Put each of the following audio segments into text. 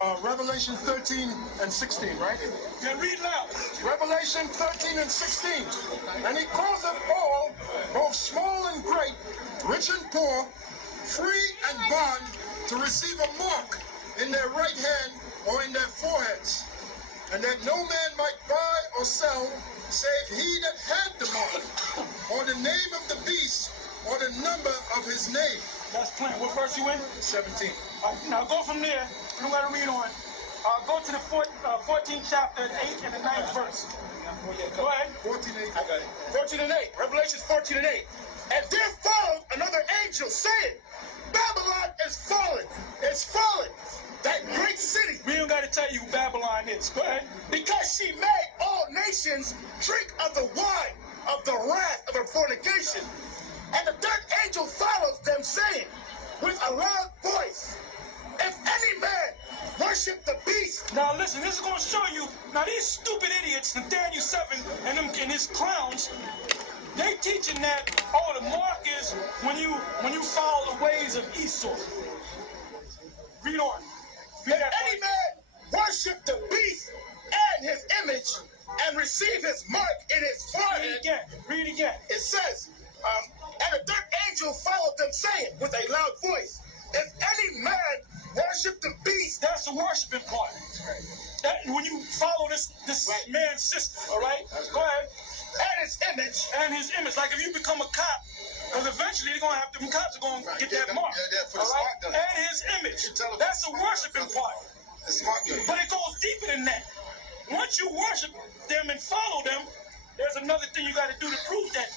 Revelation 13 and 16, right? Yeah, read loud. Revelation 13 and 16. And he causeth all, both small and great, rich and poor, free and bond, to receive a mark in their right hand or in their foreheads, and that no man might buy or sell, save he that had the mark, or the name of the beast, or the number of his name. That's plain. What verse you in? 17. Now go from there. You don't got to read on. Go to the 14th chapter, 8 and the 9th verse. Go ahead. 14 8. I got it. 14 and 8. Revelation 14 and 8. And there followed another angel saying, Babylon is fallen. It's fallen. That great city. We don't got to tell you who Babylon is. Go ahead. Because she made all nations drink of the wine of the wrath of her fornication. And the third angel followed them, saying, with a loud voice, if any man worship the beast. Now listen, this is going to show you. Now these stupid idiots, Nathaniel 7 and them and his clowns, they teaching that the mark is when you follow the ways of Esau. Read on. If any man worship the beast and his image and receive his mark in his forehead. Read again. It says, and the third angel followed them, saying with a loud voice, if any man worship the beast. That's the worshiping part. That, when you follow this Right. man's system, all right? Go ahead. And his image. And his image. Like if you become a cop, because eventually they're going to have them cops are going to get that mark. For the All right? smart gun. And his image. That's the worshiping part. The smart gun. But it goes deeper than that. Once you worship them and follow them, there's another thing you got to do to prove that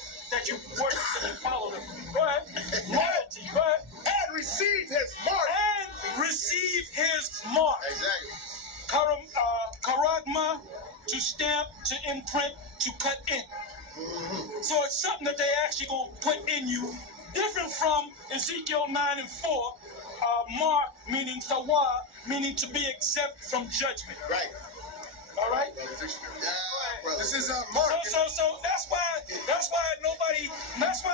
you worship them and follow them. Go ahead. Loyalty. Go ahead. And receive his mark. And receive his mark. Exactly. Karagma, to stamp, to imprint, to cut in. So it's something that they actually going to put in you. Different from Ezekiel 9 and 4, mark, meaning tawa, meaning to be exempt from judgment. Right. All right? This is Mark. So that's why nobody, that's why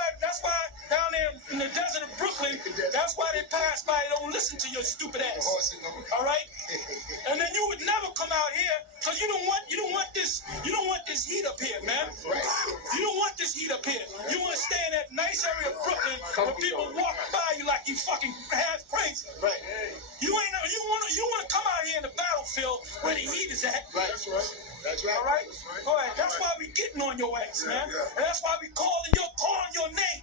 down there in the desert of Brooklyn, that's why they pass by, they don't listen to your stupid ass. All right? And then you would never come out here because you don't want this heat up here, man. Right. You don't want this heat up here. You want to stay in that nice area of Brooklyn where people walk by you like you fucking half crazy. Right. You want to come out here in the battlefield where the heat is at. Right. That's right. That's right. All right? Go ahead. That's why we getting on your ass, man. And that's why we calling your name.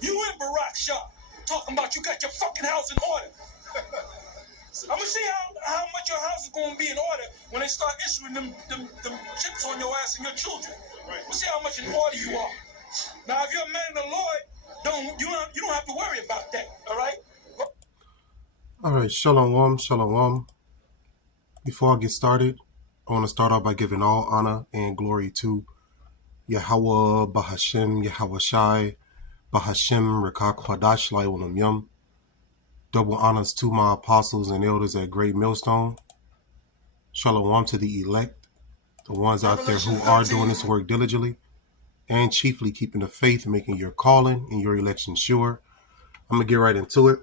You and Barack Shah talking about you got your fucking house in order. I'm gonna see how much your house is gonna be in order when they start issuing them chips on your ass and your children. We'll see how much in order you are. Now, if you're a man of the Lord, you don't have to worry about that. All right? All right, shalom, shalom. Before I get started, I want to start off by giving all honor and glory to Yahweh, Bahashem, Yahweh Shai, Bahashem, Rekak Kwadash, Lai Yum. Double honors to my apostles and elders at Great Millstone. Shalom to the elect, the ones out there who are doing this work diligently, and chiefly keeping the faith, making your calling and your election sure. I'm going to get right into it.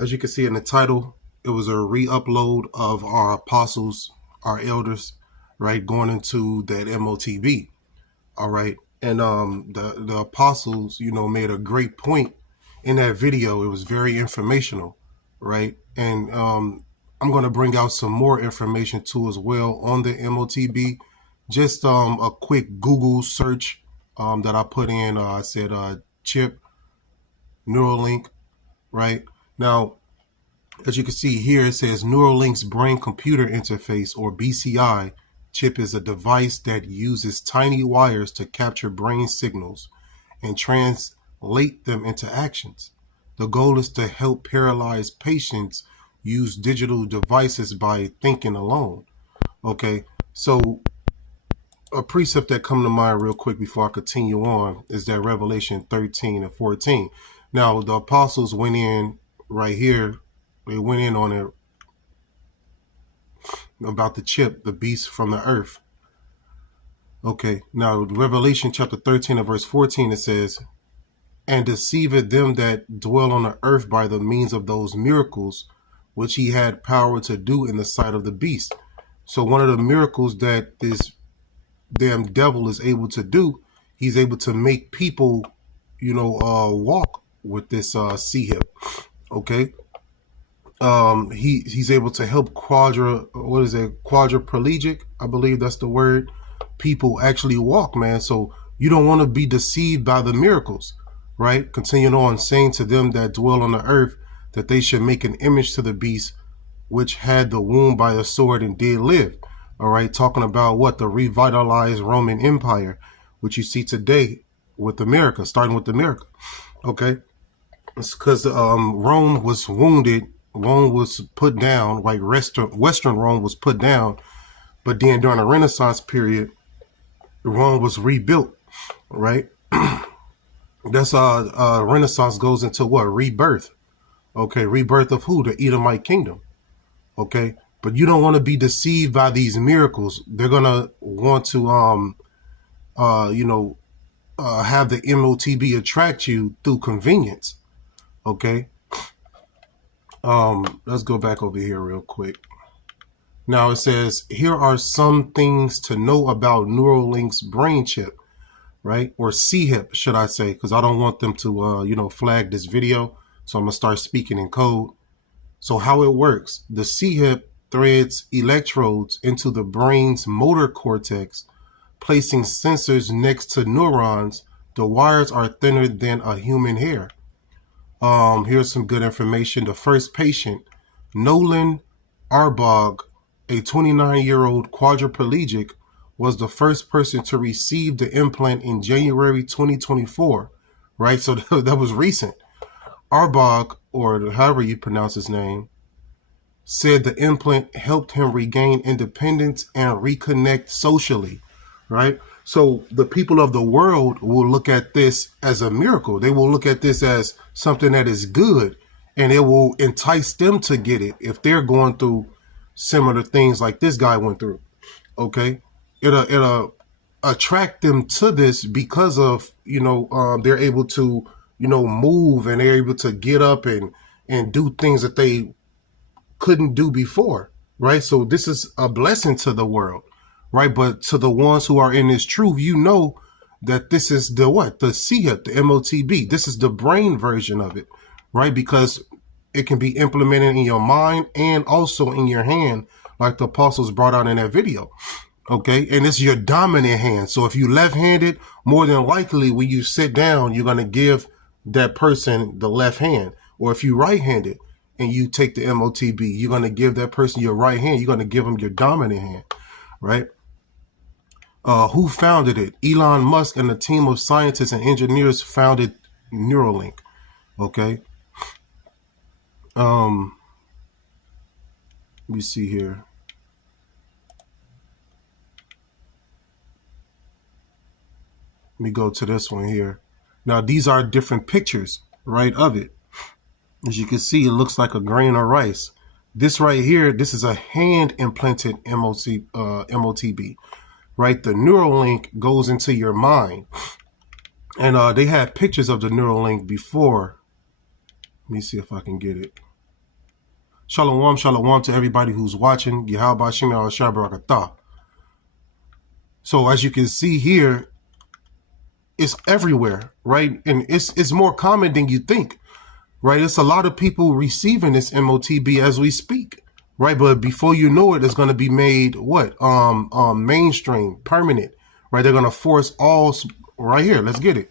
As you can see in the title, it was a re-upload of our apostles, our elders, right, going into that MOTB. All right. And the apostles, made a great point in that video. It was very informational, right? And I'm going to bring out some more information too as well on the MOTB. Just a quick Google search that I put in. I said chip, Neuralink, right? Now, as you can see here, it says Neuralink's brain-computer interface, or BCI, chip is a device that uses tiny wires to capture brain signals and translate them into actions. The goal is to help paralyzed patients use digital devices by thinking alone. Okay, so a precept that come to mind real quick before I continue on is that Revelation 13 and 14. Now, the apostles went in right here. They went in on it about the chip, the beast from the earth. Okay, now Revelation chapter 13 and verse 14, it says, and deceiveth them that dwell on the earth by the means of those miracles which he had power to do in the sight of the beast. So one of the miracles that this damn devil is able to do, he's able to make people, walk with this sea hip. Okay. He's able to help quadriplegic, I believe that's the word, people actually walk, man. So you don't want to be deceived by the miracles, right? Continuing on, saying to them that dwell on the earth that they should make an image to the beast which had the wound by a sword and did live. All right, talking about what? The revitalized Roman Empire, which you see today with America, starting with America. Okay, it's because Rome was wounded. Rome was put down, like Western Rome was put down, but then during the Renaissance period, Rome was rebuilt, right? That's Renaissance goes into what? Rebirth. Okay, rebirth of who? The Edomite kingdom. Okay, but you don't want to be deceived by these miracles. They're gonna want to have the MOTB attract you through convenience. Okay. Let's go back over here real quick. Now it says, here are some things to know about Neuralink's brain chip, right? Or C-hip, should I say, because I don't want them to, flag this video. So I'm going to start speaking in code. So how it works, the C-hip threads electrodes into the brain's motor cortex, placing sensors next to neurons. The wires are thinner than a human hair. Here's some good information. The first patient, Nolan Arbog, a 29-year-old quadriplegic, was the first person to receive the implant in January 2024, right? So that was recent. Arbog, or however you pronounce his name, said the implant helped him regain independence and reconnect socially, right? So the people of the world will look at this as a miracle. They will look at this as something that is good, and it will entice them to get it if they're going through similar things like this guy went through. Okay, it'll attract them to this because of they're able to move, and they're able to get up and do things that they couldn't do before, right? So this is a blessing to the world, right? But to the ones who are in this truth, that this is the C-hip, the MOTB. This is the brain version of it, right? Because it can be implemented in your mind and also in your hand, like the apostles brought out in that video. Okay, and it's your dominant hand. So if you left-handed, more than likely when you sit down, you're going to give that person the left hand. Or if you right-handed and you take the MOTB, you're going to give that person your right hand. You're going to give them your dominant hand, right? Who founded it? Elon Musk and a team of scientists and engineers founded Neuralink. Okay. Let me see here. Let me go to this one here. Now, these are different pictures, right, of it. As you can see, it looks like a grain of rice. This right here, this is a hand-implanted MOTB, right? The Neuralink goes into your mind. And they had pictures of the Neuralink before. Let me see if I can get it. Shalom, shalom to everybody who's watching. Yahweh Shem Yahweh Barakatah. So as you can see here, it's everywhere, right? And it's more common than you think, right? It's a lot of people receiving this MOTB as we speak, right? But before you know it, it's going to be made mainstream, permanent, right? They're going to force all right here. Let's get it.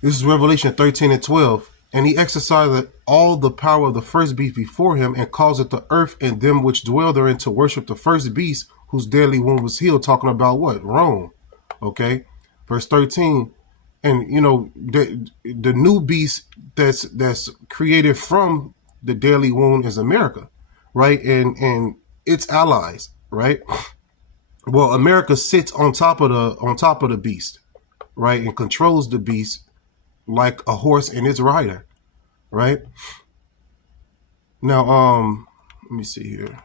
This is Revelation 13:12. And he exercised all the power of the first beast before him, and caused the earth and them which dwell therein to worship the first beast, whose deadly wound was healed. Talking about what? Rome. Okay. Verse 13. And the new beast that's created from the deadly wound is America, right? And its allies, right? Well, America sits on top of the beast, right? And controls the beast like a horse and its rider, right? Now, let me see here.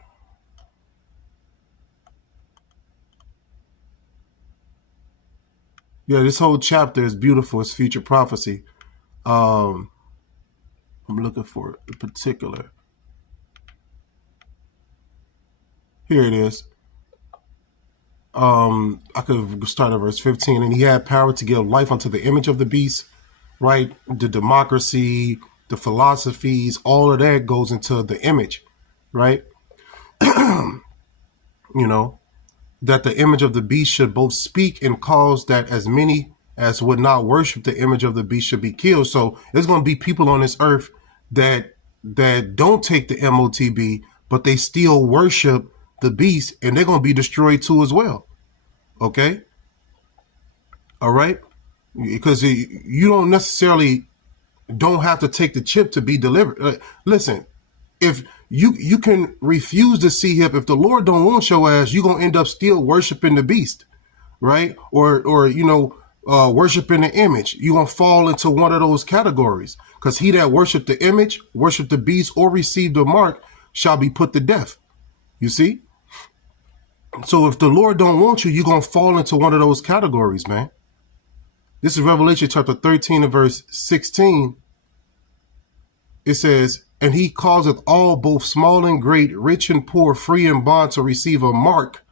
Yeah, this whole chapter is beautiful. It's future prophecy. I'm looking for a particular. Here it is. I could start at verse 15. And he had power to give life unto the image of the beast, right? The democracy, the philosophies, all of that goes into the image, right? You know, that the image of the beast should both speak and cause that as many as would not worship the image of the beast should be killed. So there's going to be people on this earth that don't take the MOTB, but they still worship the beast, and they're going to be destroyed too as well. Okay? All right? Because you don't necessarily don't have to take the chip to be delivered. Listen, if you can refuse to see him, if the Lord don't want your ass, you're going to end up still worshiping the beast, right? Or you know, worshiping the image. You're going to fall into one of those categories, because he that worship the image, worship the beast, or receive the mark shall be put to death. You see? So if the Lord don't want you, you're going to fall into one of those categories, man. This is Revelation chapter 13 and verse 16. It says, and he causeth all, both small and great, rich and poor, free and bond, to receive a mark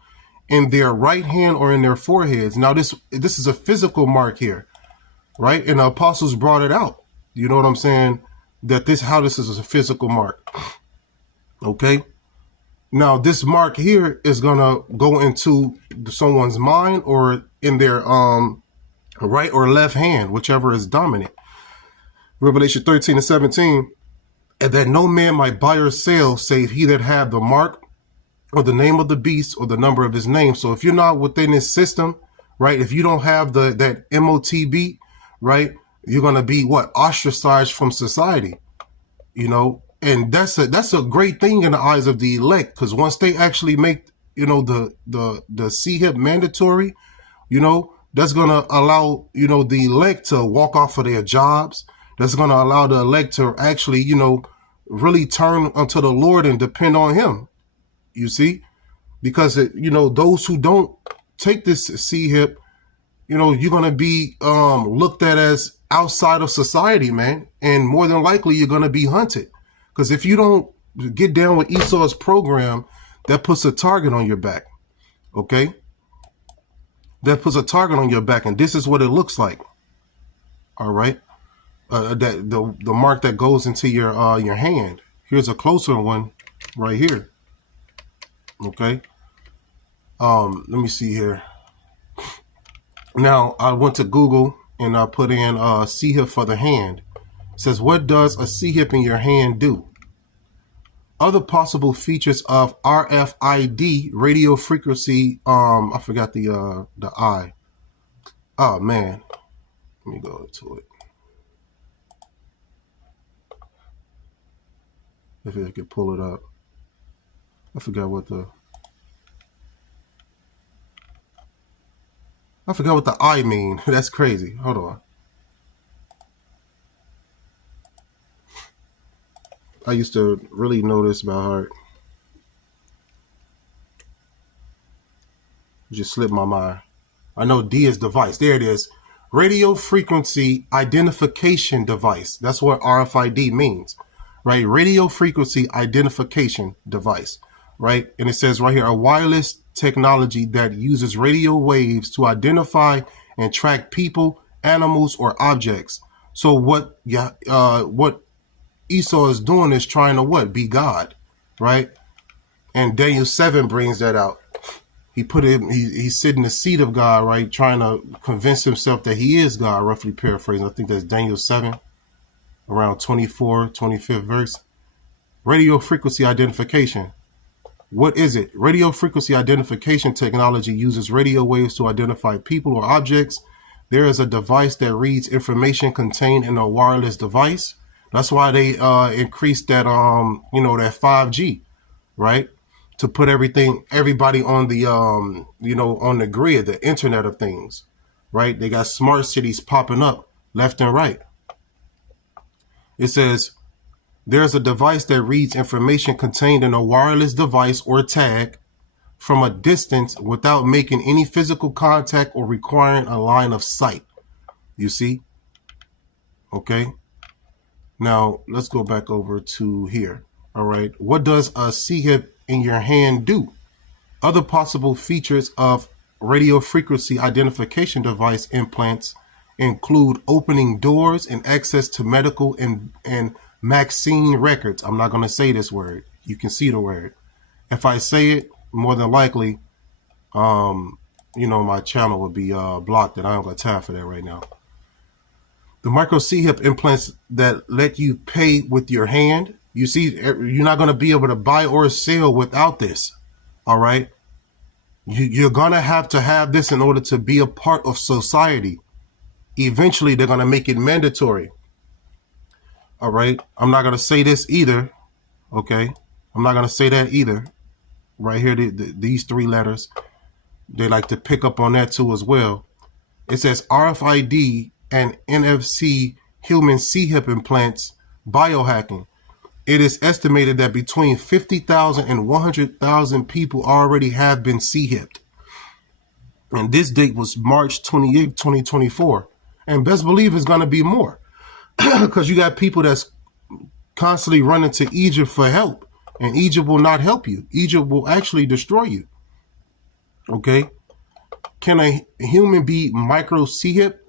in their right hand or in their foreheads. Now, this is a physical mark here, right? And the apostles brought it out. You know what I'm saying? That this is a physical mark. Okay. Now, this mark here is going to go into someone's mind or in their right or left hand, whichever is dominant. Revelation 13 and 17, and that no man might buy or sell save he that have the mark or the name of the beast or the number of his name. So if you're not within this system, right, if you don't have that MOTB, right, you're going to be ostracized from society, you know. And that's a great thing in the eyes of the elect, because once they actually make, you know, the CHIP mandatory, you know, that's going to allow, you know, the elect to walk off of their jobs. That's going to allow the elect to actually, you know, really turn unto the Lord and depend on him. You see, because, you know, those who don't take this CHIP, you know, you're going to be looked at as outside of society, man. And more than likely, you're going to be hunted. Because if you don't get down with Esau's program, that puts a target on your back. Okay? That puts a target on your back, and this is what it looks like. All right? That the mark that goes into your hand. Here's a closer one right here. Okay? Let me see here. Now, I went to Google and I put in CHIP for the hand. It says, what does a CHIP in your hand do? Other possible features of RFID, radio frequency, I forgot the I. Oh man. Let me go to it. If I could pull it up. I forgot what the I mean. That's crazy. Hold on. I used to really know this by heart. It just slipped my mind. I know D is device. There it is. Radio frequency identification device. That's what RFID means, right? Radio frequency identification device, right? And it says right here, a wireless technology that uses radio waves to identify and track people, animals, or objects. So what Esau is doing is trying to be God, right? And Daniel 7 brings that out. He's sitting in the seat of God, right? Trying to convince himself that he is God, roughly paraphrasing. I think that's Daniel 7, around 25th verse. Radio frequency identification. What is it? Radio frequency identification technology uses radio waves to identify people or objects. There is a device that reads information contained in a wireless device. That's why they increased that that 5G, right? To put everybody on the on the grid, the Internet of Things, right? They got smart cities popping up left and right. It says there's a device that reads information contained in a wireless device or tag from a distance without making any physical contact or requiring a line of sight. You see? Okay. Now, let's go back over to here. All right. What does a CHIP in your hand do? Other possible features of radio frequency identification device implants include opening doors and access to medical and vaccine records. I'm not going to say this word. You can see the word. If I say it, more than likely, my channel will be blocked, and I don't got time for that right now. The micro C-hip implants that let you pay with your hand. You see, you're not going to be able to buy or sell without this. All right. You're going to have this in order to be a part of society. Eventually, they're going to make it mandatory. All right. I'm not going to say this either. Okay. I'm not going to say that either. Right here, these three letters, they like to pick up on that too as well. It says RFID and NFC human C-hip implants biohacking. It is estimated that between 50,000 and 100,000 people already have been C-hipped. And this date was March 28th, 2024. And best believe it's going to be more. Because you got people that's constantly running to Egypt for help. And Egypt will not help you. Egypt will actually destroy you. Okay? Can a human be micro C-hip?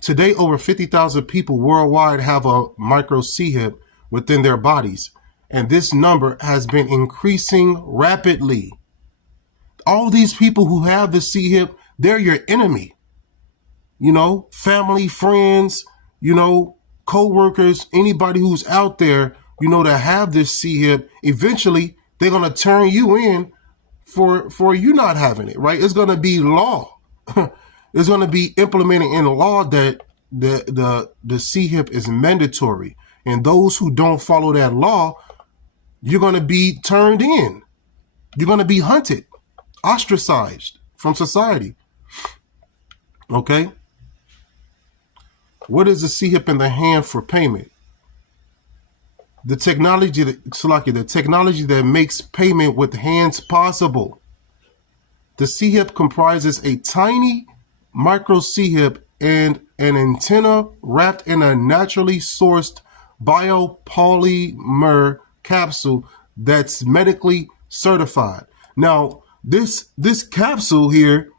Today, over 50,000 people worldwide have a micro C-hip within their bodies, and this number has been increasing rapidly. All these people who have the C-hip, they're your enemy. Family, friends, co-workers, anybody who's out there, that have this C-hip, eventually they're going to turn you in for you not having it, right? It's going to be law. It's going to be implemented in law that the C-hip is mandatory. And those who don't follow that law, you're going to be turned in. You're going to be hunted, ostracized from society. Okay? What is the C-hip in the hand for payment? The technology that makes payment with hands possible. The C-hip comprises a tiny micro C-hip and an antenna wrapped in a naturally sourced biopolymer capsule that's medically certified. Now, this capsule here,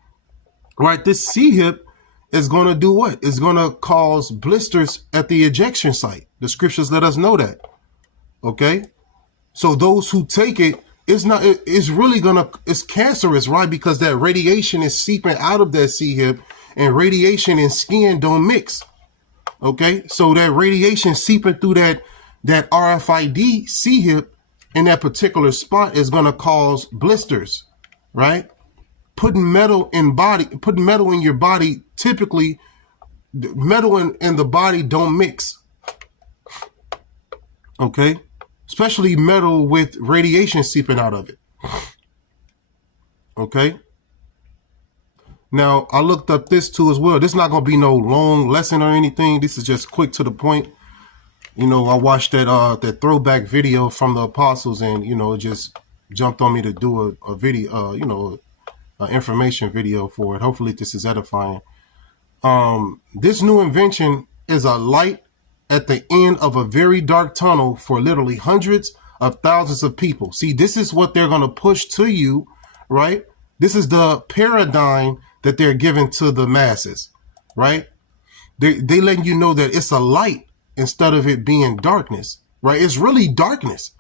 right, this C-hip is going to do what? It's going to cause blisters at the ejection site. The scriptures let us know that. Okay? So those who take it, it's cancerous, right? Because that radiation is seeping out of that C-hip, and radiation and skin don't mix. Okay, so that radiation seeping through that RFID C-hip in that particular spot is going to cause blisters, right? Putting metal in your body, typically, metal and the body don't mix. Okay, especially metal with radiation seeping out of it. Okay. Now, I looked up this too as well. This is not going to be no long lesson or anything. This is just quick to the point. I watched that throwback video from the apostles, and, it just jumped on me to do a video, an information video for it. Hopefully this is edifying. This new invention is a light at the end of a very dark tunnel for literally hundreds of thousands of people. See, this is what they're going to push to you, right? This is the paradigm that they're giving to the masses, right? They letting you know that it's a light instead of it being darkness, right? It's really darkness.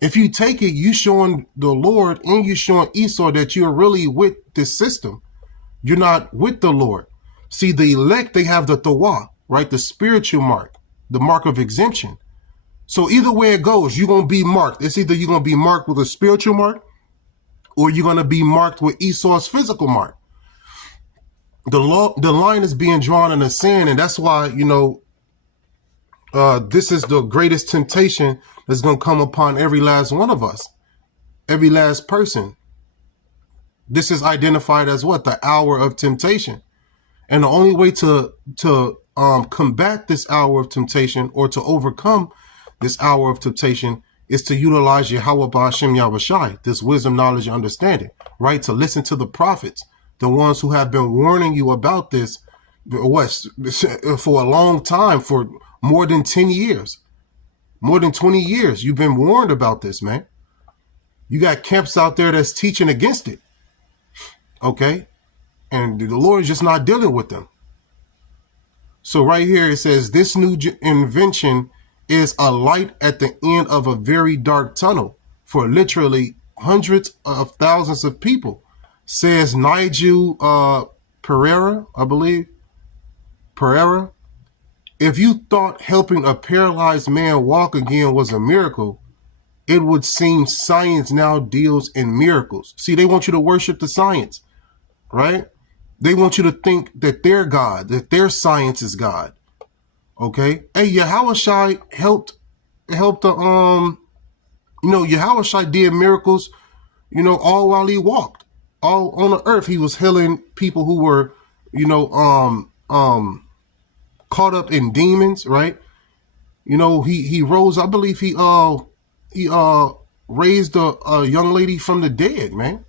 If you take it, you showing the Lord and you showing Esau that you're really with this system. You're not with the Lord. See, the elect, they have the Tawah, right? The spiritual mark, the mark of exemption. So either way it goes, you're going to be marked. It's either you're going to be marked with a spiritual mark or you're going to be marked with Esau's physical mark. The line is being drawn in the sand, and that's why, this is the greatest temptation that's going to come upon every last one of us, every last person. This is identified as what? The hour of temptation. And the only way to combat this hour of temptation, or to overcome this hour of temptation, is to utilize Yahweh Ba'ashem Yahushai, this wisdom, knowledge, and understanding, right? To listen to the prophets, the ones who have been warning you about this for a long time, for more than 10 years, more than 20 years. You've been warned about this, man. You got camps out there that's teaching against it. Okay? And the Lord is just not dealing with them. So right here it says, this new invention is a light at the end of a very dark tunnel for literally hundreds of thousands of people, says Nigel Pereira, I believe. Pereira. If you thought helping a paralyzed man walk again was a miracle, it would seem science now deals in miracles. See, they want you to worship the science, right? They want you to think that they're God, that their science is God. Okay? Hey, Yahushua helped the Yahushua did miracles, all while he walked. All on the earth, he was healing people who were, caught up in demons, right? He rose, I believe he raised a young lady from the dead, man.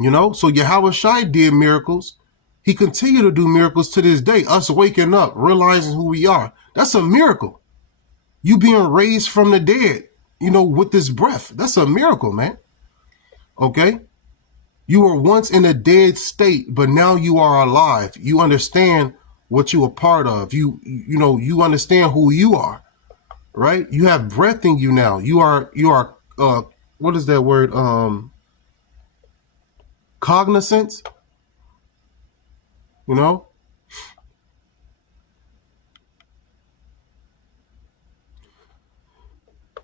So Yahushua did miracles. He continued to do miracles to this day. Us waking up, realizing who we are. That's a miracle. You being raised from the dead, with this breath. That's a miracle, man. Okay? You were once in a dead state, but now you are alive. You understand what you are part of. You understand who you are, right? You have breath in you now. You are what is that word? Cognizance,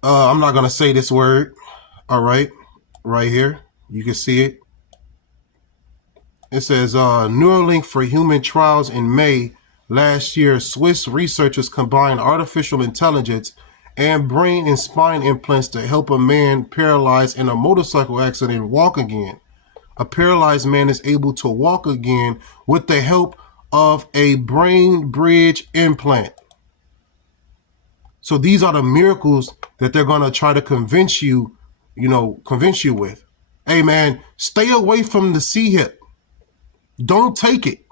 I'm not going to say this word. All right. Right here. You can see it. It says Neuralink for human trials in May last year. Swiss researchers combined artificial intelligence and brain and spine implants to help a man paralyzed in a motorcycle accident walk again. A paralyzed man is able to walk again with the help of a brain bridge implant. So these are the miracles that they're going to try to convince you with. Hey, man, stay away from the C-hip. Don't take it.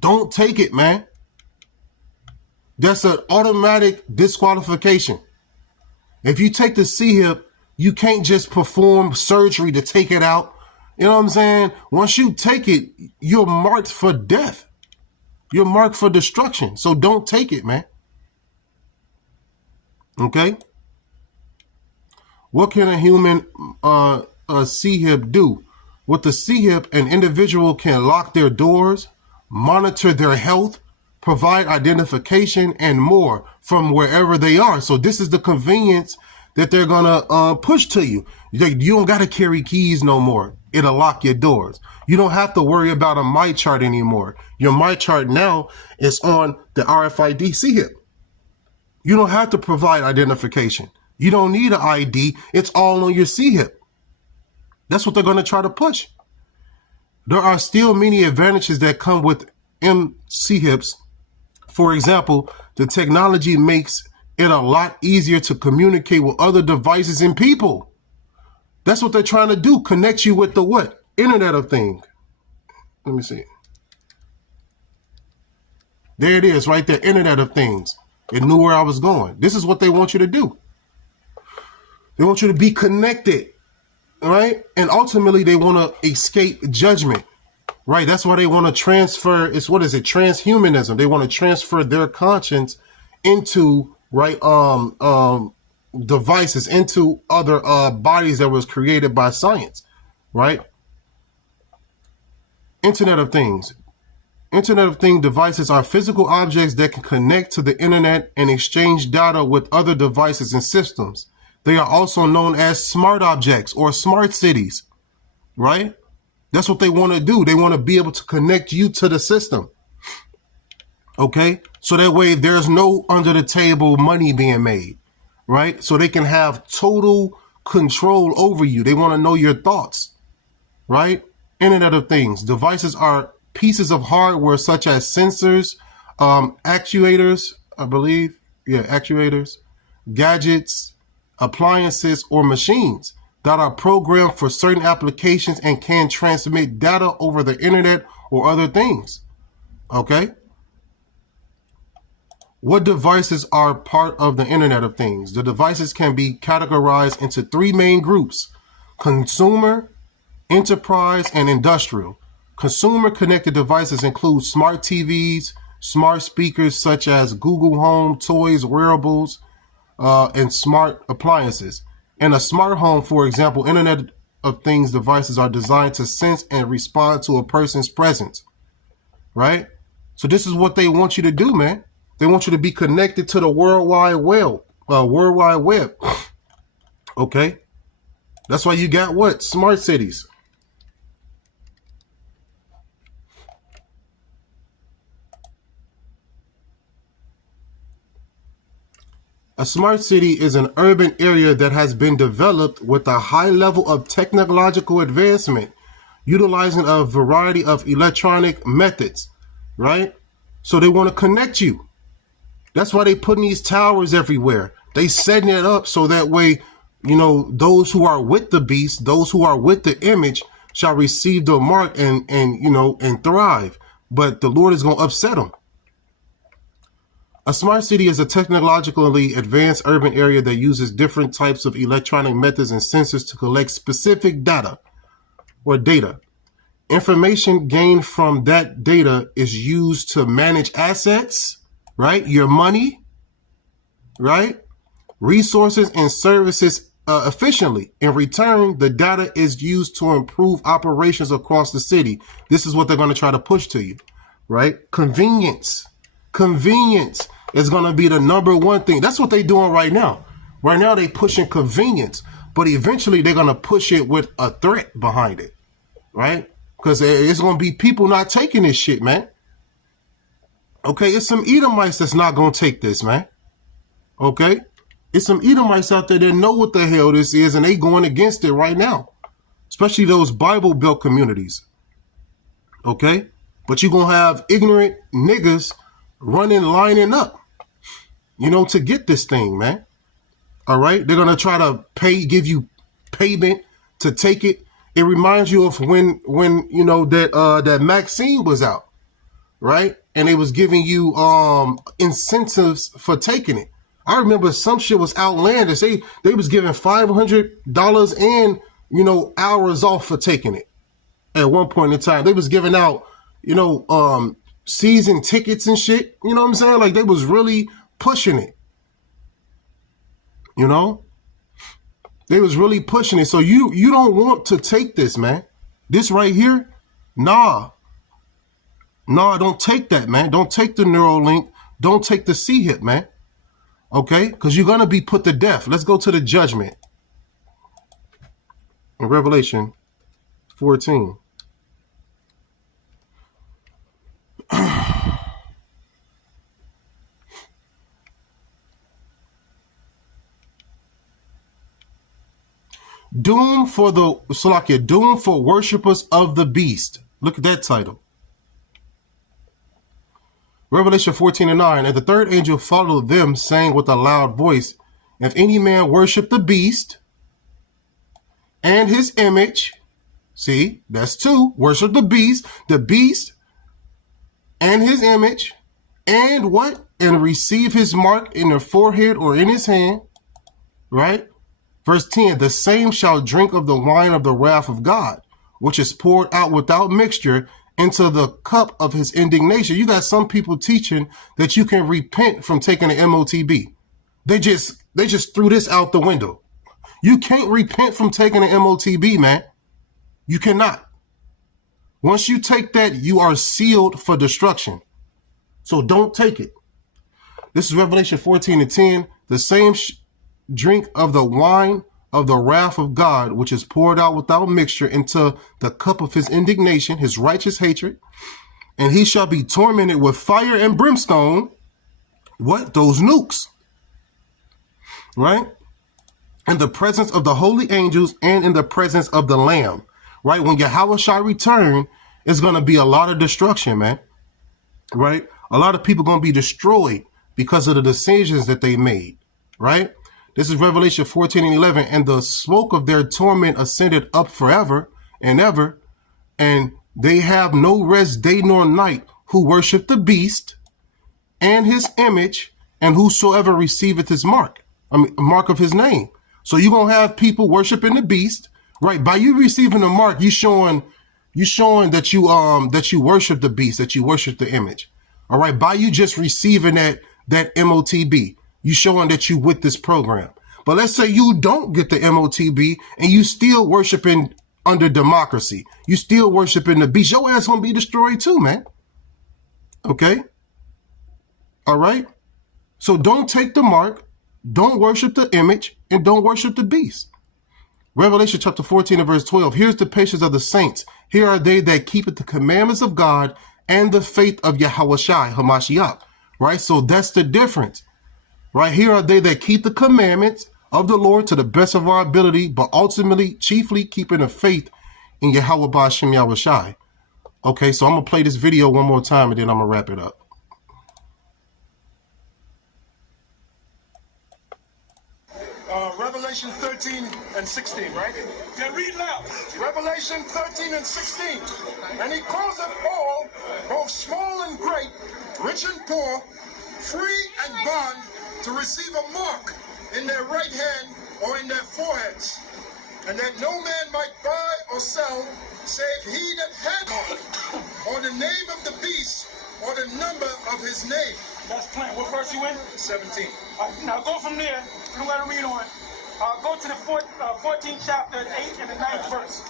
Don't take it, man. That's an automatic disqualification. If you take the C-hip, you can't just perform surgery to take it out. You know what I'm saying? Once you take it, you're marked for death. You're marked for destruction. So don't take it, man. Okay? What can a human C-hip do? With the C-hip, an individual can lock their doors, monitor their health, provide identification, and more from wherever they are. So this is the convenience that they're going to push to you. You don't got to carry keys no more. It'll lock your doors. You don't have to worry about a My Chart anymore. Your My Chart now is on the RFID C-hip. You don't have to provide identification. You don't need an ID. It's all on your C-hip. That's what they're going to try to push. There are still many advantages that come with C-hips. For example, the technology makes it a lot easier to communicate with other devices and people. That's what they're trying to do. Connect you with the what? Internet of Things. Let me see. There it is right there. Internet of Things. It knew where I was going. This is what they want you to do. They want you to be connected. Right? And ultimately they want to escape judgment. Right? That's why they want to transfer. It's what is it? Transhumanism. They want to transfer their conscience into devices, into other bodies that was created by science. Right? Internet of Things. Internet of Things devices are physical objects that can connect to the internet and exchange data with other devices and systems. They are also known as smart objects or smart cities, right? That's what they want to do. They want to be able to connect you to the system. Okay? So that way there's no under the table money being made, right? So they can have total control over you. They want to know your thoughts, right? Internet of Things. Devices are pieces of hardware such as sensors, actuators, I believe. Yeah, actuators, gadgets, appliances, or machines that are programmed for certain applications and can transmit data over the internet or other things. Okay? What devices are part of the Internet of Things? The devices can be categorized into three main groups: consumer, enterprise, and industrial. Consumer connected devices include smart TVs, smart speakers such as Google Home, toys, wearables, and smart appliances. In a smart home, for example, Internet of Things devices are designed to sense and respond to a person's presence, right? So this is what they want you to do, man. They want you to be connected to the World Wide Web. Okay? That's why you got what? Smart cities. A smart city is an urban area that has been developed with a high level of technological advancement, utilizing a variety of electronic methods, right? So they want to connect you. That's why they putting these towers everywhere. They setting it up so that way, you know, those who are with the beast, those who are with the image shall receive the mark and thrive. But the Lord is going to upset them. A smart city is a technologically advanced urban area that uses different types of electronic methods and sensors to collect specific data. Information gained from that data is used to manage assets, right? Your money, right? Resources and services efficiently. In return, the data is used to improve operations across the city. This is what they're going to try to push to you, right? Convenience is going to be the number one thing. That's what they're doing right now. Right now, they pushing convenience, but eventually they're going to push it with a threat behind it, right? Because it's going to be people not taking this shit, man. Okay, it's some Edomites that's not going to take this, man. Okay? It's some Edomites out there that know what the hell this is, and they going against it right now. Especially those Bible Belt communities. Okay? But you're going to have ignorant niggas lining up, you know, to get this thing, man. All right? They're going to try to give you payment to take it. It reminds you of when you know, that Maxine was out, right? And they was giving you incentives for taking it. I remember some shit was outlandish. They was giving $500 and, you know, hours off for taking it. At one point in time, they was giving out, you know, season tickets and shit. You know what I'm saying? Like, they was really pushing it. You know, they was really pushing it. So you don't want to take this, man. This right here, nah, don't take that, man. Don't take the Neuralink. Don't take the C-hip, man. Okay, because you're going to be put to death. Let's go to the judgment. In Revelation 14. Doom for worshipers of the beast. Look at that title. Revelation 14:9, and the third angel followed them, saying with a loud voice, if any man worship the beast and his image, see, that's two, worship the beast and his image, and what? And receive his mark in their forehead or in his hand, right? Verse 10, the same shall drink of the wine of the wrath of God, which is poured out without mixture into the cup of his indignation. You got some people teaching that you can repent from taking an MOTB. They just threw this out the window. You can't repent from taking an MOTB, man. You cannot. Once you take that, you are sealed for destruction. So don't take it. This is Revelation 14:10. The same drink of the wine of the wrath of God, which is poured out without mixture into the cup of his indignation, his righteous hatred, and he shall be tormented with fire and brimstone. What? Those nukes, right? In the presence of the holy angels and in the presence of the Lamb, right? When Yahweh shall return, it's going to be a lot of destruction, man, right? A lot of people going to be destroyed because of the decisions that they made, right? This is Revelation 14:11. And the smoke of their torment ascended up forever and ever. And they have no rest day nor night who worship the beast and his image and whosoever receiveth his mark of his name. So you're going to have people worshiping the beast, Right. By you receiving the mark, you showing that you worship the beast, that you worship the image. All right. By you just receiving that MOTB, you showing that you with this program. But let's say you don't get the MOTB and you still worshiping under democracy. You still worshiping the beast. Your ass gonna be destroyed too, man. Okay. All right. So don't take the mark, don't worship the image, and don't worship the beast. Revelation chapter 14 and verse 12. Here's the patience of the saints. Here are they that keepeth the commandments of God and the faith of Yahushua, Hamashiach. Right? So that's the difference. Right? Here are they that keep the commandments of the Lord to the best of our ability, but ultimately, chiefly keeping the faith in Yahweh Ba'ashem Yahushua. Okay, so I'm going to play this video one more time and then I'm going to wrap it up. Revelation 13 and 16, right? Yeah, read loud. Revelation 13 and 16. And he causeth all, both small and great, rich and poor, free and bond, to receive a mark in their right hand or in their foreheads, and that no man might buy or sell, save he that had or the name of the beast or the number of his name. That's plain. What verse you in? 17. Now go from there. I'm going to read on. Go to the 14th chapter, 8 and the 9th verse.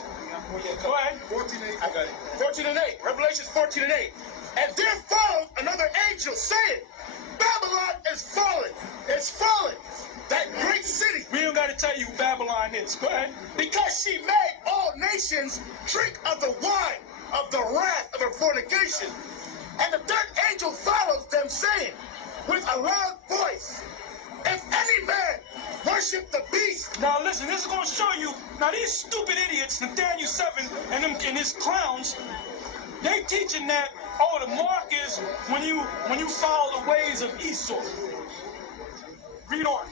Go ahead. 14 8. I got it. 14 and 8. Revelation 14 and 8. And there followed another angel saying, Babylon is fallen. It's fallen. That great city. We don't got to tell you who Babylon is. Go ahead. Because she made all nations drink of the wine of the wrath of her fornication. And the third angel follows them, saying, with a loud voice, if any man worship the beast. Now listen, this is going to show you. Now these stupid idiots, Nathaniel 7 and his clowns, they teaching that, oh, the mark is when you follow the ways of Esau. Read on.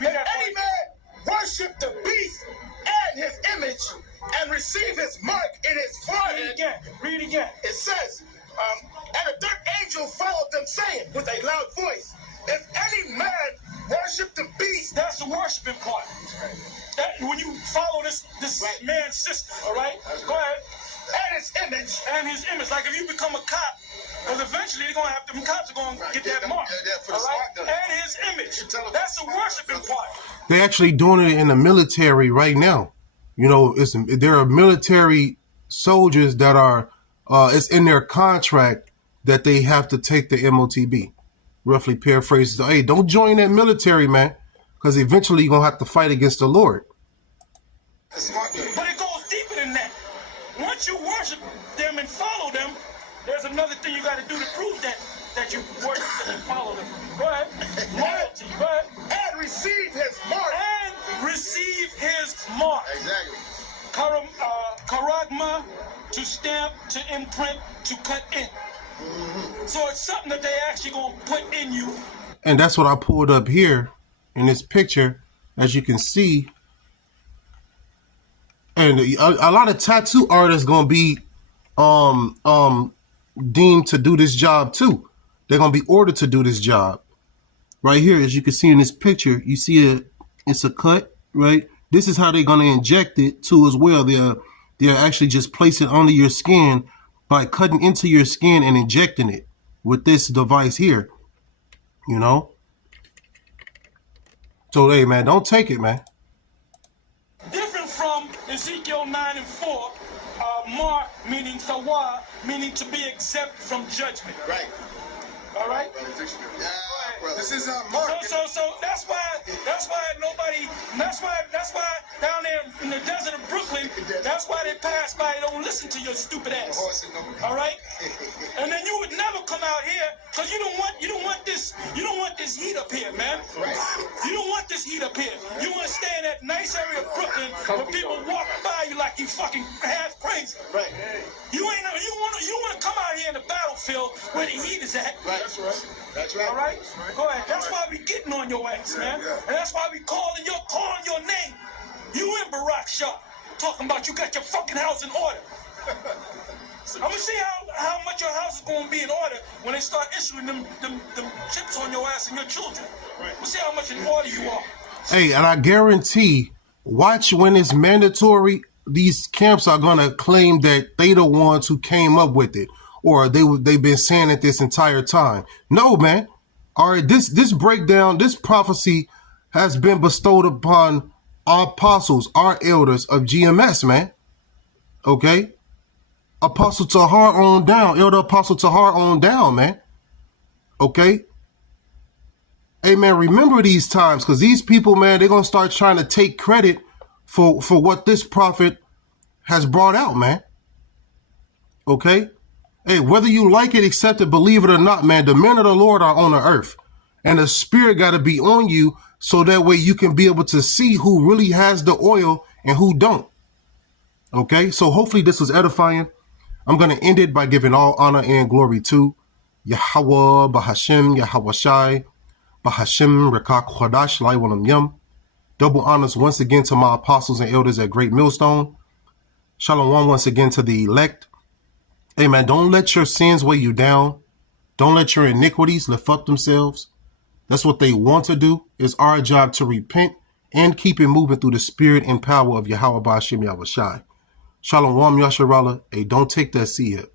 Read If that any part. man worship the beast and his image and receive his mark in his Read forehead, again. Read again. it says, and the third angel followed them, saying with a loud voice, if any man worship the beast. That's the worshiping part. That, when you follow this Right. man's system, all right? Go ahead. And his image. And his image. Like if you become a cop, because eventually they're going to have them cops are going to get that mark. for the All right? smart guy. And his image. That's the worshiping part. They're actually doing it in the military right now. You know, there are military soldiers that are, it's in their contract that they have to take the MOTB. Roughly paraphrases, hey, don't join that military, man, because eventually you're going to have to fight against the Lord. Smart guy. But it goes deeper than that. Once you worship them and follow them, there's another thing you got to do to prove that you worship them and follow them. Go ahead. Loyalty. Go ahead. And receive his mark. And receive his mark. Exactly. Karagma, to stamp, to imprint, to cut in. So it's something that they actually going to put in you. And that's what I pulled up here in this picture, as you can see. And a lot of tattoo artists going to be deemed to do this job too. They're going to be ordered to do this job. Right here, as you can see in this picture, you see it's a cut, right? This is how they're going to inject it too as well. They're actually just placing it under your skin by cutting into your skin and injecting it with this device here, you know? So, hey, man, don't take it, man. Different from Ezekiel 9 and 4, mark, meaning thawa, meaning to be exempt from judgment. Right. All right? Yeah, brother. This is Mark. So that's why nobody, that's why down there in the desert of Brooklyn, that's why they pass by, they don't listen to your stupid ass. All right? And then you would never come out here because you don't want this heat up here, man. Right. You don't want this heat up here. You want to stay in that nice area of Brooklyn where people walk by you like you fucking half crazy. Right. You want to come out here in the battlefield where the heat is at. Right. That's right. That's right. All right? Go ahead. That's why we getting on your ass, man. And that's why we calling your name. You in Barack Shah. Talking about you got your fucking house in order. I'm gonna see how much your house is gonna be in order when they start issuing them chips on your ass and your children. We'll see how much in order you are. Hey, and I guarantee, watch when it's mandatory these camps are going to claim that they the ones who came up with it, or they've been saying it this entire time. No, man. All right, this breakdown, this prophecy has been bestowed upon our apostles, our elders of GMS, man. Okay? Apostle Tahar on down, Elder Apostle Tahar on down, man. Okay? Hey, man, remember these times, because these people, man, they're going to start trying to take credit for what this prophet has brought out, man. Okay? Hey, whether you like it, accept it, believe it or not, man, the men of the Lord are on the earth. And the Spirit got to be on you so that way you can be able to see who really has the oil and who don't. Okay? So hopefully this was edifying. I'm going to end it by giving all honor and glory to Yahweh, Bahashem, Yahweh Shai, Bahashem, Rekak Kwadash, Lai Walam Yum. Double honors once again to my apostles and elders at Great Millstone. Shalom once again to the elect. Hey, man, don't let your sins weigh you down. Don't let your iniquities lift up themselves. That's what they want to do. It's our job to repent and keep it moving through the spirit and power of Yahweh Bahashem Yahweh Shai. Shalom Yasharallah. Hey, don't take that seed.